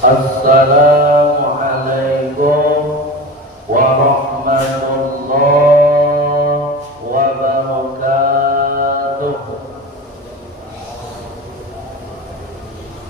Assalamualaikum warahmatullahi wabarakatuh.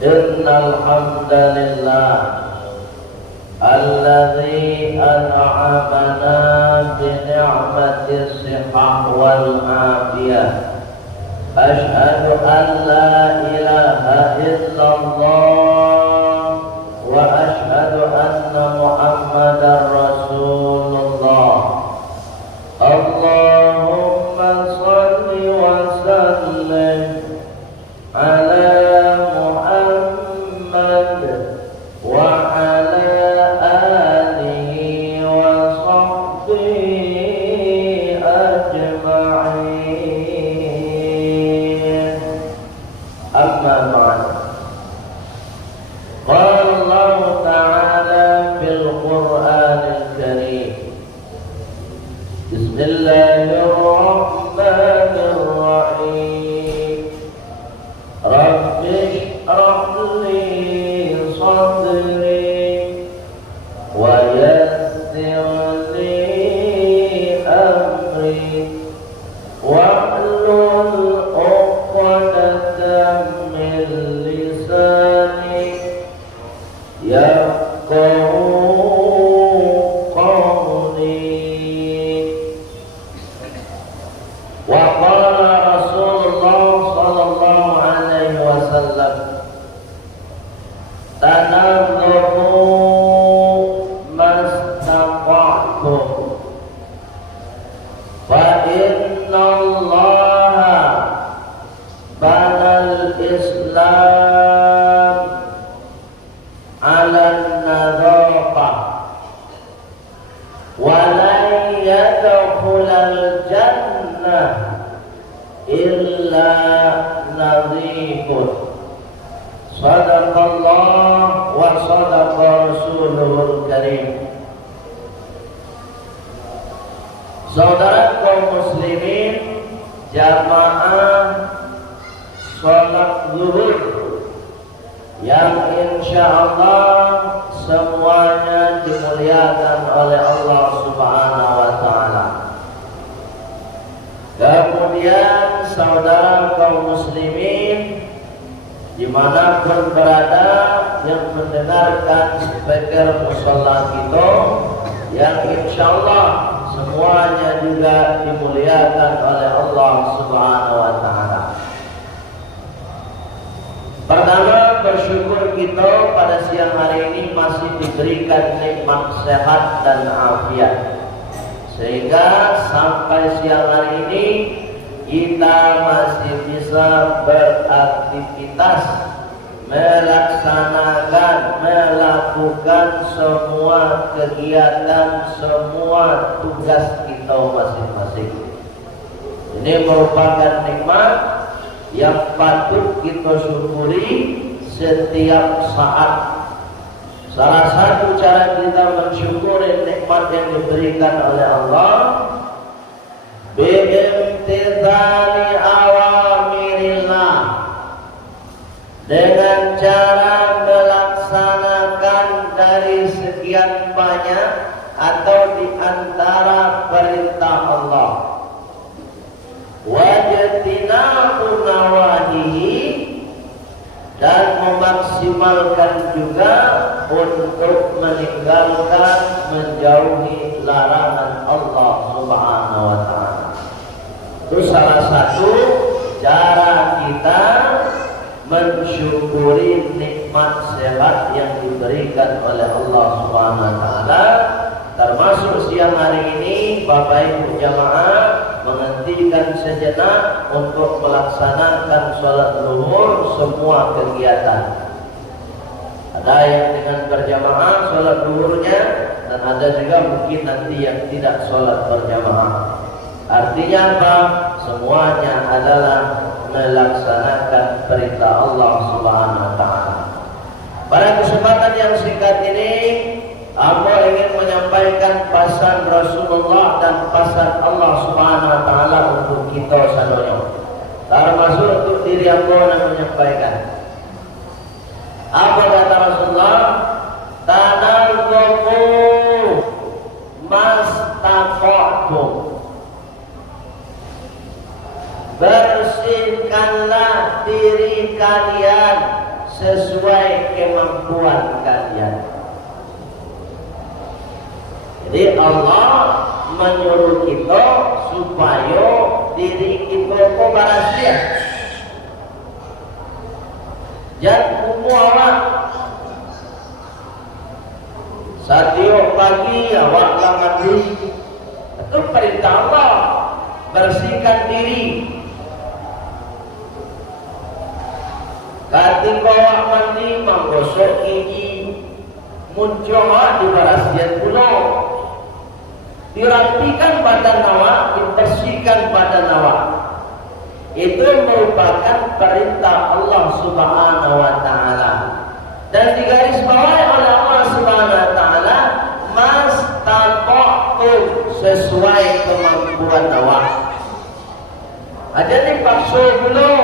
Innal hamdalillah alladzi an'amana bi ni'matis sihhah wal afiyah. Asyhadu an la ilaha illallah wa asyhadu anna Muhammadar Rasulullah. Allahumma shalli wa sallim ala Muhammad wa ala alihi wa sahbihi ajma'in. Amma ba'd. Qala Allah Ta'ala fil Qur'anil Karim. Bismillahirrahmanirrahim. Rabbi shrah li sadri wa yassir li amri wahlul 'uqdatam min lisani yafqahu qawli. Wa qala Rasulullah sallallahu alaihi wasallam, tanazzahu mastaqa'tum fa inna Allaha banal Islam ala nadhafah wa lan yadkhulal jannah illa nadhifun. Sadaqallah wa sadaqa Rasuluhul Karim. Saudara kaum muslimin, jamaah sholat zuhur yang insyaallah semuanya dimuliakan oleh Allah Subhanahu wa Ta'ala. Kemudian saudara kaum muslimin dimanapun berada yang mendengarkan speaker musholla kita, yang insyaallah semuanya juga dimuliakan oleh Allah Subhanahu wa Ta'ala. Pertama, bersyukur kita pada siang hari ini masih diberikan nikmat sehat dan afiat, sehingga sampai siang hari ini kita masih bisa beraktivitas, melakukan semua kegiatan, semua tugas kita masing-masing. Ini merupakan nikmat yang patut kita syukuri setiap saat. Salah satu cara kita mensyukuri nikmat yang diberikan oleh Allah, bi'imtithali awamirillah, dengan cara melaksanakan dari sekian banyak atau di antara perintah Allah, wajtinabu nawahihi, dan memaksimalkan juga untuk meninggalkan, menjauhi larangan Allah Subhanahu wa Ta'ala. Itu salah satu cara kita mensyukuri nikmat sehat yang diberikan oleh Allah Subhanahu wa Ta'ala. Termasuk siang hari ini Bapak Ibu jamaah menghentikan sejenak untuk melaksanakan sholat zuhur semua kegiatan. Ada yang dengan berjamaah sholat zuhurnya, dan ada juga mungkin nanti yang tidak sholat berjamaah. Artinya apa? Semuanya adalah melaksanakan perintah Allah Subhanahu wa Ta'ala. Pada kesempatan yang singkat ini, Amba ingin menyampaikan pesan Rasulullah dan pesan Allah Subhanahu wa Ta'ala untuk kita semuanya. Termasuk untuk diri Amba yang menyampaikan. Apa kata Rasulullah? kemampuan kalian. Jadi Allah menyuruh kita supaya diri kita berhasil. Jangan awak setiap pagi awak mandi. Itu perintah Allah. Bersihkan diri. Ketika awak mandi menggosok gigi, muncul di berasian pula. Dirapikan badan awak, dibersihkan badan awak. Itu merupakan perintah Allah Subhanahu wa taala. Dan digarisbawahi oleh Allah Subhanahu wa taala, mastata'tum, sesuai kemampuan awak. Aja dipaksa dulu.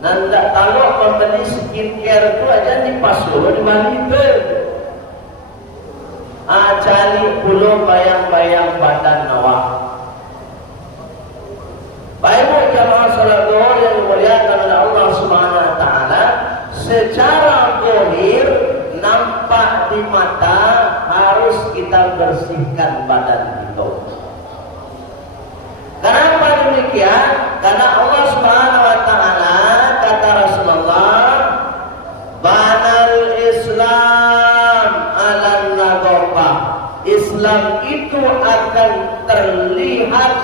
Nanda kalau membeli skincare itu aja dipaksa di mana cari puluh bayang-bayang badan awak. Baik jamaah salat zuhur yang dimuliakan oleh Allah Subhanahu wa taala, secara zahir nampak di mata harus kita bersihkan badan kita. Kenapa demikian? Karena Allah Subhanahu wa taala kata Rasulullah, banal Islam ala nadhafah. Islam itu akan terlihat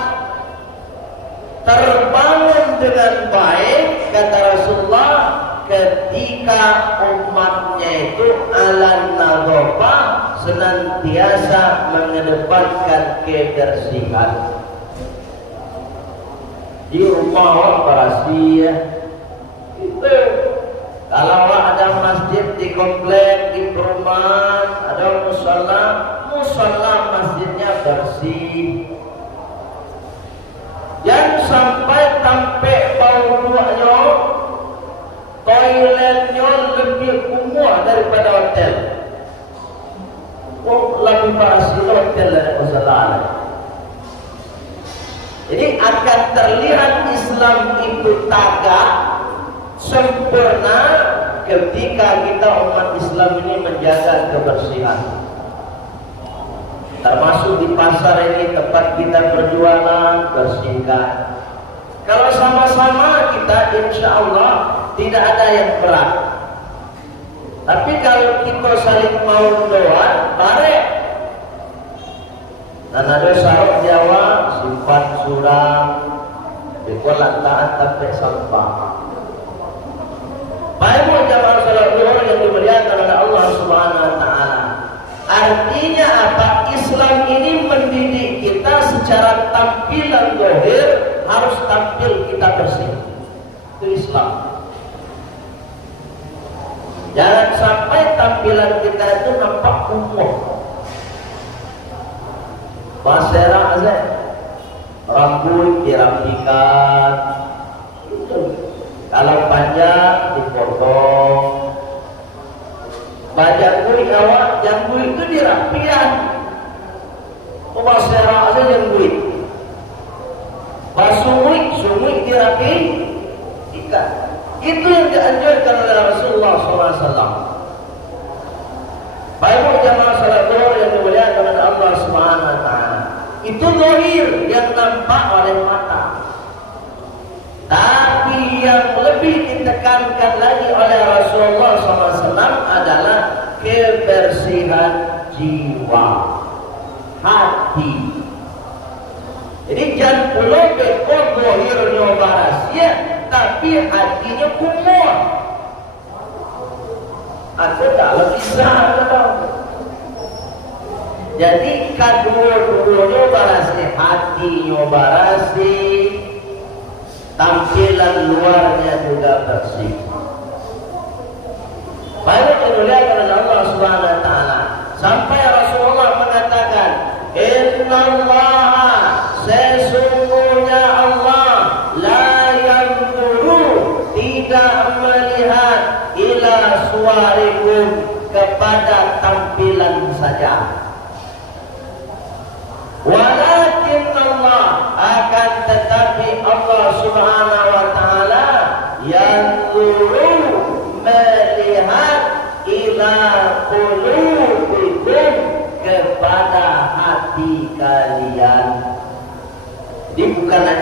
terbangun dengan baik, kata Rasulullah, ketika umatnya itu ala nadhafah, senantiasa mengedepankan kebersihan. Di rumah bersih. Itu kalau ada masjid di komplek, di perumahan, ada musola masjidnya bersih. Jangan sampai bau luaknya, toiletnya lebih kumuh daripada hotel. Lebih bersih hotel dari musola. Jadi akan terlihat Islam itu tagak, sempurna ketika kita umat Islam ini menjaga kebersihan. Termasuk di pasar ini tempat kita berjualan, bersihkan. Kalau sama-sama kita insya Allah tidak ada yang berat. Tapi kalau kita saling mau doa, barek. Dan ada syarat Jawa, sifat suram, dikuat taat sampai sampah. Baik jamaah salat zuhur yang dimuliakan oleh Allah Subhanahu wa taala. Artinya apa? Islam ini mendidik kita secara tampilan zahir harus tampil kita bersih. Itu Islam. Jangan sampai tampilan kita itu nampak kumuh. Pasera aja, rambut dirapikan, kalau panjang dipotong, bajak kulit awak, yang kulit itu dirapikan. Pasera aja yang kulit, sumik dirapikan. Itu yang dianjurkan oleh Rasulullah SAW. Baik jamaah salat zuhur yang dimuliakan oleh Allah Subhanahu wa taala. Itu zahir yang nampak oleh mata. Tapi yang lebih ditekankan lagi oleh Rasulullah SAW adalah kebersihan jiwa, hati. Jadi jangan pula bekor zahirnya barasia, tapi hatinya kumuh. Aku tak lebih sah. Jadi kedua-duanya barasi, hatinya barasi, tampilan luarnya juga bersih. Baik dimuliakan oleh Allah Subhanahu wa taala. Sampai Rasulullah mengatakan, "Innallaha, sesungguhnya Allah, la yanzuru, tidak melihat ila suwarikum, kepada tampilan saja. Walakin Allah, akan tetapi Allah Subhanahu wa taala yanzuru, melihat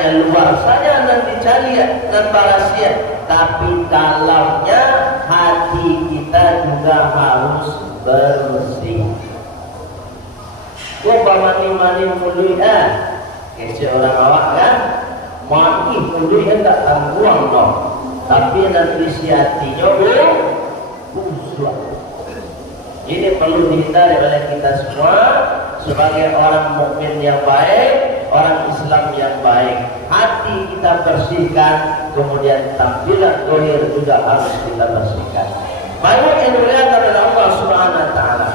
hanya luar saja nanti cari dan parasia, tapi dalamnya hati kita juga harus bersih. Mani mului kece orang awak kan mani mului hendak tangguang dong, tapi nanti si hatinya busuk. Ini perlu dihindari oleh kita semua sebagai orang mukmin yang baik, orang Islam yang baik. Hati kita bersihkan, kemudian tampilan zahir juga harus kita bersihkan. Baik yang dimuliakan oleh Allah Subhanahu wa taala.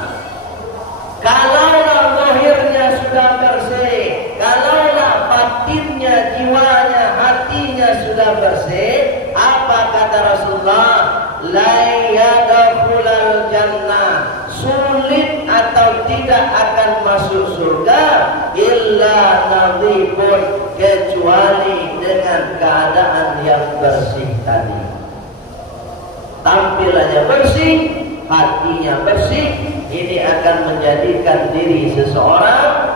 Kalaulah zahirnya sudah bersih, kalaulah batinnya, jiwanya, hatinya sudah bersih, apa kata Rasulullah? La yadkhulul jannah, sulit atau tidak akan masuk surga illa nadhifun, kecuali dengan keadaan yang bersih tadi. Tampilannya bersih, hatinya bersih, ini akan menjadikan diri seseorang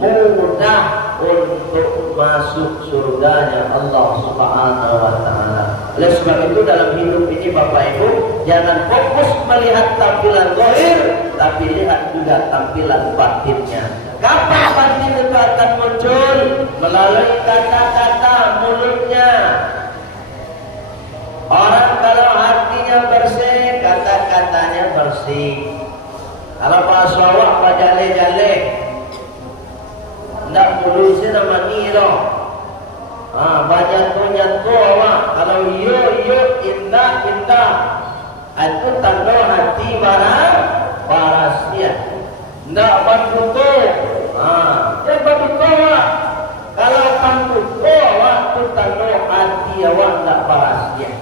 mudah untuk masuk surganya Allah Subhanahu wa taala. Oleh sebab itu dalam hidup ini Bapak Ibu, jangan fokus melihat tampilan zahir, tapi lihat juga tampilan batinnya. Kapan batin itu akan muncul? Melalui kata-kata mulutnya. Orang kalau hatinya bersih, kata-katanya bersih. Kalau bahasa awak jale-jale, ndak tulisnya nama ni loh. Banyak tu awak. Kalau yo indah, itu tanda hati barasia. Ndak bantu tu. Dia bantu tu awak. Kalau bantu tu awak, itu tanda hati awak ndak barasia.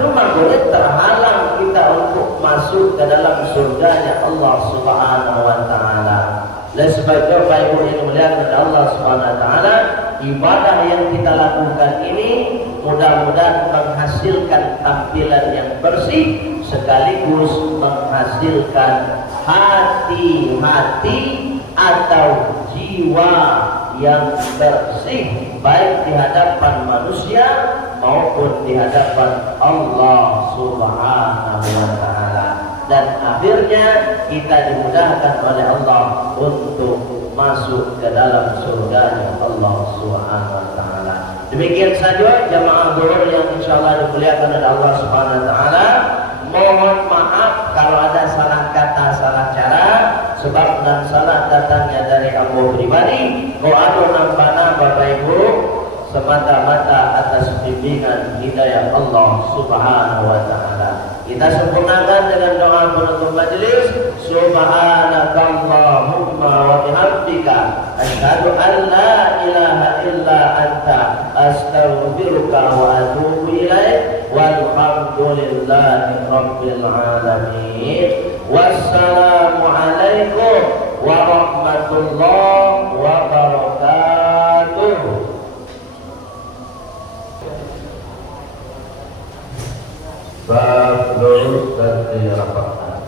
Cuma boleh terhalang kita untuk masuk ke dalam surganya Allah Subhanahu wa taala. Oleh sebab itu Bapak Ibu yang dimuliakan oleh Allah Subhanahu wa taala, ibadah yang kita lakukan ini mudah-mudahan menghasilkan tampilan yang bersih sekaligus menghasilkan hati-hati atau jiwa yang bersih, baik di hadapan manusia maupun di hadapan Allah Subhanahu wa taala. Dan akhirnya kita dimudahkan oleh Allah untuk masuk ke dalam surganya Allah Subhanahu wa taala. Demikian saja jamaah zuhur yang insyaallah dimuliakan oleh Allah Subhanahu wa taala. Mohon maaf kalau ada salah kata, salah cara, sebab dan salah datangnya dari aku pribadi. Doa nampana Bapak Ibu semata-mata atas bimbingan hidayah Allah Subhanahu wa taala. Kita sempurnakan dengan doa penutup majelis. Subhanakallahumma wa bihamdika asyhadu an la ilaha illa anta astaghfiruka wa atubu ilaik. Walhamdulillahi rabbil alamin. Wassalamu alaikum warahmatullahi wabarakatuh. Bab lurus dan dirapatkan.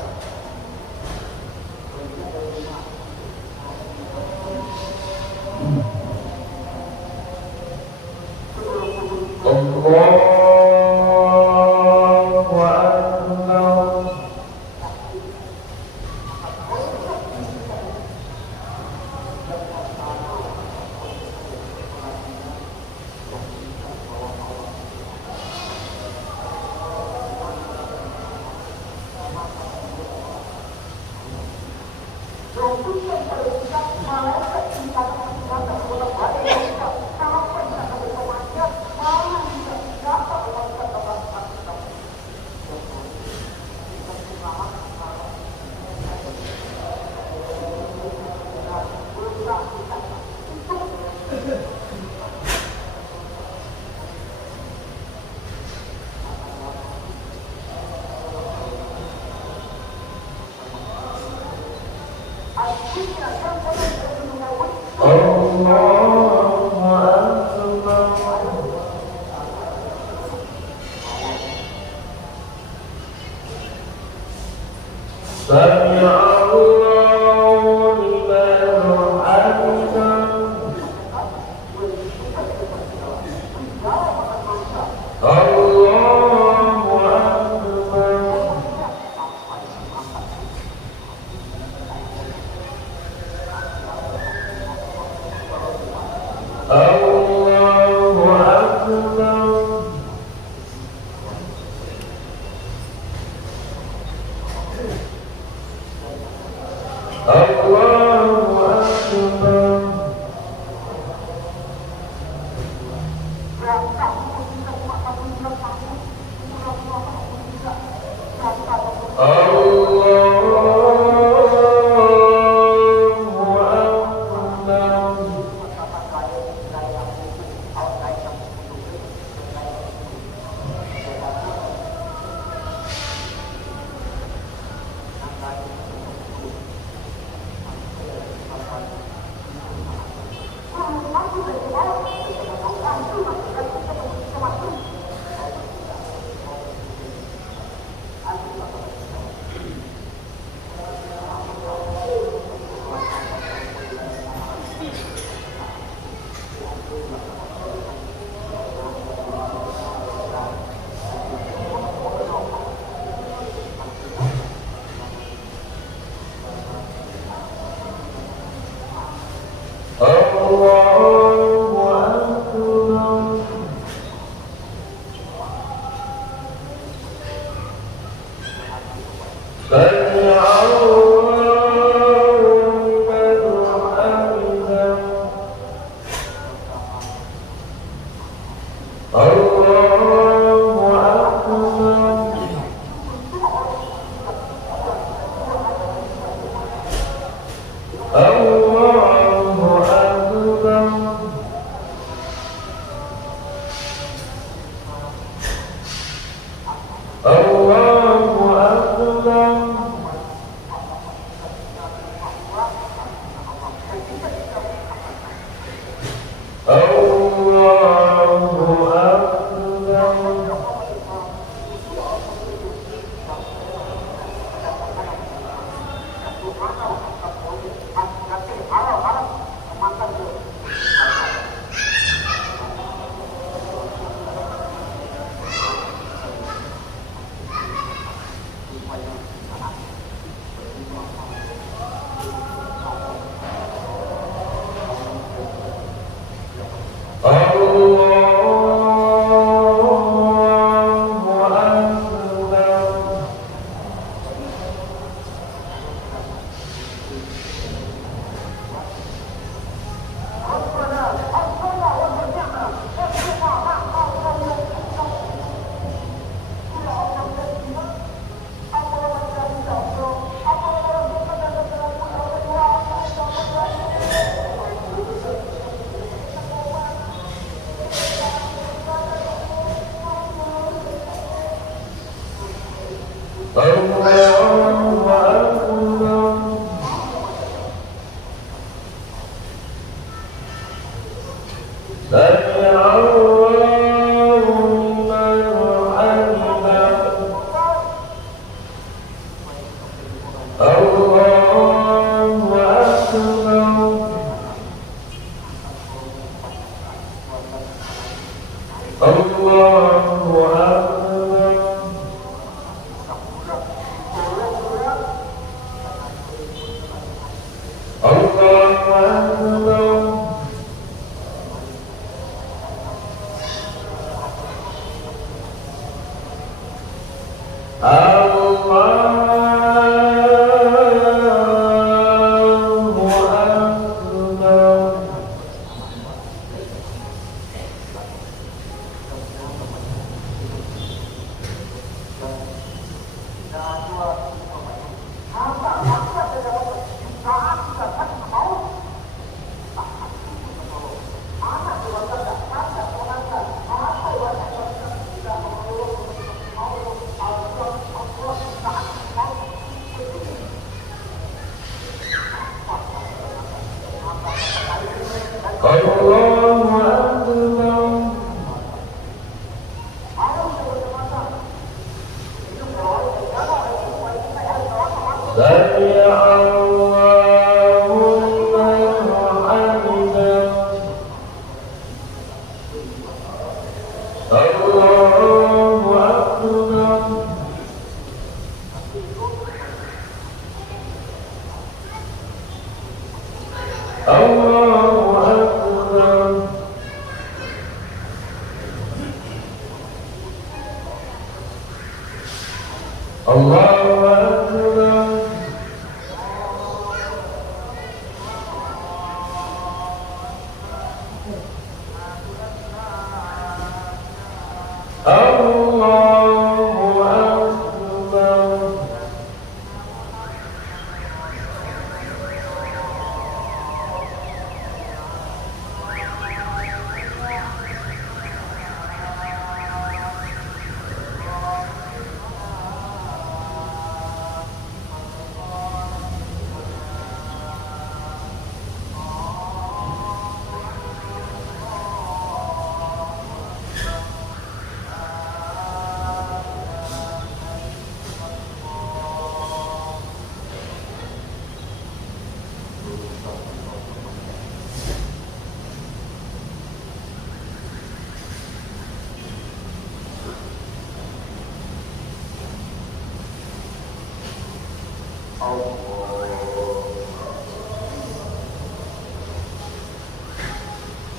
Allahu Akbar.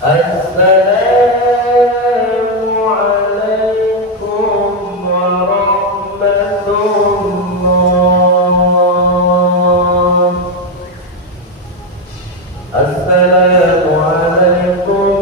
Assalamualaikum warahmatullah. Assalamualaikum